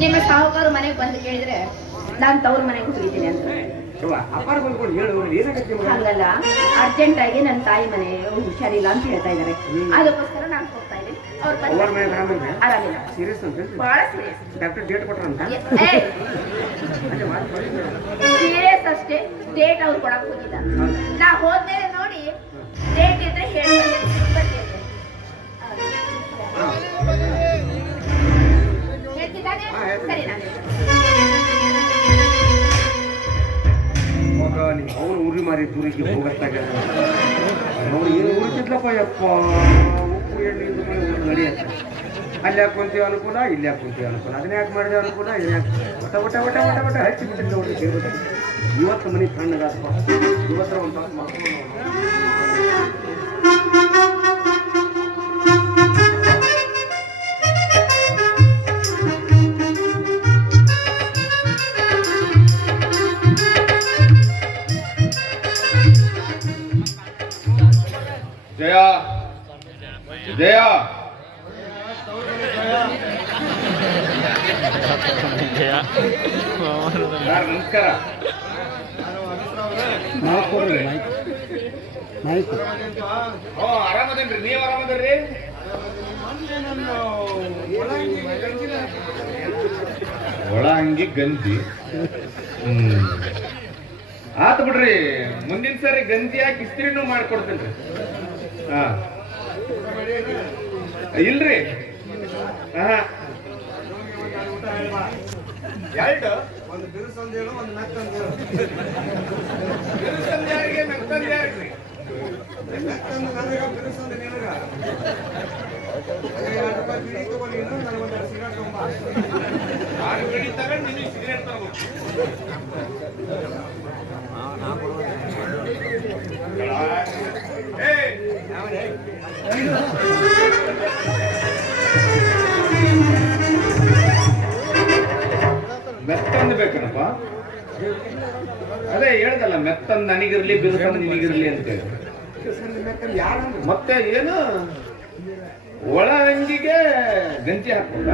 ನಿಮ್ಮ ಸಾಹುಕಾರು ಮನೆಗೆ ಬಂದು ಕೇಳಿದ್ರೆ ನಾನು ತವ್ರ ಮನೆಗೆ ಹೋಗಿದ್ದೀನಿ ಅಂತ? ಹಂಗಲ್ಲ ಅರ್ಜೆಂಟ್ ಆಗಿ ನನ್ನ ತಾಯಿ ಮನೆ ಹುಷಾರಿಲ್ಲ ಅಂತ ಹೇಳ್ತಾ ಇದ್ದಾರೆ ಅದಕ್ಕೋಸ್ಕರ ನಾನು ಹೋಗ್ತಾ ಇದ್ದೀನಿ. ಅವ್ರ ಆರಾಮಿಲ್ಲ. ಸೀರಿಯಸ್ ಬಹಳ ಸೀರಿಯಸ್ ಡಾಕ್ಟರ್ ಡೇಟ್ ಕೊಟ್ರಂತ? ಸೀರಿಯಸ್ ಅಷ್ಟೇ. ಡೇಟ್ ಅವ್ರು ಕೊಡಕ್ ಹೋಗಿದ್ದ. ನಾ ಹೋದ್ಮೇಲೆ ನೋಡಿ ಡೇಟ್ ಇದ್ರೆ ಹೇಳಿ ಉರಿ ಮಾರಿ ದೂರಿಗೆ ಹೋಗತ್ತಾಗ. ನೋಡಿ, ಏನು ಉರಿತಿದ್ಲಪ್ಪ ಯಪ್ಪ. ಉಪ್ಪು ಎಣ್ಣೆ ಅಲ್ಲಿ ಯಾಕೆ ಕುಂತೀವಿ ಅನುಕೂಲ, ಇಲ್ಲಿ ಯಾಕೆ ಕುಂತೀವಿ ಅನುಕೂಲ. ಅದನ್ನ ಯಾಕೆ ಮಾಡಿದೆ ಅನುಕೂಲ? ಇದನ್ನ ಯಾಕೆ ಒಟ್ಟ ಒಟ್ಟ ಒಟ್ಟ ಒಟ್ಟ ಒಟ ಹಚ್ಚಿ ಬಿಟ್ಟಿದ್ದೆ ನೋಡಿ ಇವತ್ತು ಮನೆ ತಣ್ಣಗಾದಪ್ಪ ಇವತ್ತರ ಒಂದು ಮಾಡ್ಕೊಂಡು ಜಯ. ನಮಸ್ಕಾರ? ಆರಾಮದೇನ್ರಿ? ನೀವ್ ಆರಾಮದ್ರಿ ಒಳ ಅಂಗಿ ಗಂಜಿ ಆತ್ ಬಿಡ್ರಿ, ಮುಂದಿನ ಸರಿ ಗಂಜಿ ಹಾಕಿ ಇಸ್ತ್ರಿನೂ ಮಾಡ್ಕೊಡ್ತೇನ್ರಿ. ಹಾ. ಇಲ್ರಿ? ಎರಡು. ಒಂದು ಒಂದು ಬಿರುಸಂದ್ ಯಾರಿಗೆ ಮೆತ್ತಂದ್ ಯಾರಿಗ್ರಿ? ಮೆತ್ತಂದು ನನಗ ಬಿರುಸಂದು ನಿನಗ. ರೂಪಾಯಿ ಬಿಡಿ ತಗೊಂಡು ಇನ್ನು ನನಗೊಂದು ಸಿಗರೇಟ್ ತಗೋ ಆರು ಗಡಿ ತಗೊಂಡು ನಿಮಗೆ ಸಿಗರೇಟ್ ತಗೋಬೇಕು ಮೆತ್ತಂದ್ ಬೇಕನಪ್ಪ ಅದೇ ಹೇಳ್ದಲ್ಲ, ಮೆತ್ತಂದು ನನಗಿರ್ಲಿ, ಬಿರುಸಂದ್ ನಿನಗಿರ್ಲಿ ಅಂತ ಹೇಳಿ. ಬಿರುಸಂದು ಮೆತ್ತಂದು ಮತ್ತೆ ಏನು? ಒಳ ಅಂಗಿಗೆ ಗಂಜಿ ಹಾಕ್ಬೇಕ?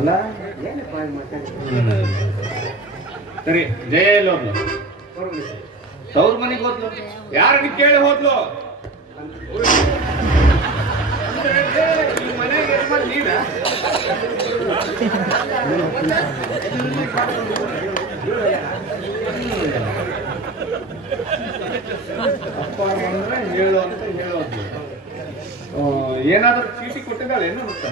ಅಲ್ಲ? ಸರಿ, ಜಯ ಹೋದ್ಲು ತವ್ರ ಮನೆಗೆ ಹೋದ್ಲು. ಯಾರನ್ನ ಕೇಳಿ ಹೋದ್ಲು? ಈ ಮನೆಗೆ ನೀನಾ? ಅಂದ್ರೆ ಹೇಳು ಅಂತ ಹೇಳೋದು ಏನಾದ್ರೂ ಚೀಟಿ ಕೊಟ್ಟಿದ್ದಾಳೆ ಏನು ಮತ್ತೆ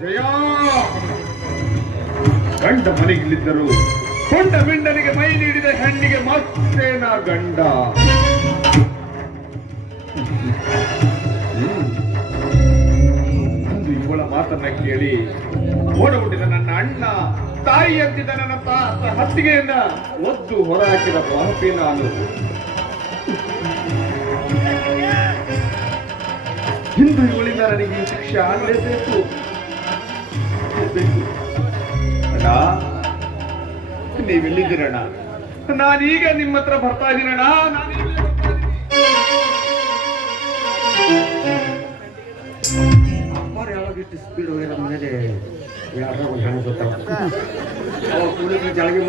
ಜಯ ಗಂಡ ಮನೆಗಿಲ್ಲಿದ್ದರು ಕೊಂಡ ಮಿಂಡನಿಗೆ ಮೈ ನೀಡಿದ ಹೆಣ್ಣಿಗೆ ಮತ್ತೇನ ಗಂಡ. ಅಂದು ಇವಳ ಮಾತನ್ನ ಕೇಳಿ ಓಡಬಿಟ್ಟಿದ ನನ್ನ ಅಣ್ಣ ತಾಯಿ ಅಂತಿದ್ದ ನನ್ನ ಹತ್ತಿಗೆಯನ್ನ ಒದ್ದು ಹೊರಹಾಕಿದ ಪಾಪಿ ನಾನು ಹಿಂದೂ ಇವಳಿಂದ ನನಗೆ ಈ ಶಿಕ್ಷೆ ಆಗಲೇಬೇಕು ನೀವೆಲ್ಲಿದ್ದೀರಣ್ಣ? ನಾನೀಗ ನಿಮ್ಮ ಹತ್ರ ಬರ್ತಾ ಇದ್ದೀನಣ್ಣ. ಅಪ್ಪಾರು ಯಾವಾಗ ಇಷ್ಟು ಸ್ಪೀಡ್ ಹೋಗಿರೋ ಮನೇಲಿ ಯಾರ ಒಂದು ಹೆಣ್ಣು ಗೊತ್ತಾವ ಅವಾಗ ಕೂಲಿಗೆ ಜಳಗಿ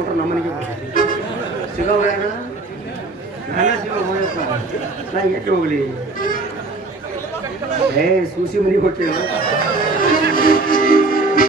ಎಲ್ಲಿ ಹೋಗ್ಲಿ ಏ ಸೂಸಿ ಮನಿ ಹೊಟ್ಟೆ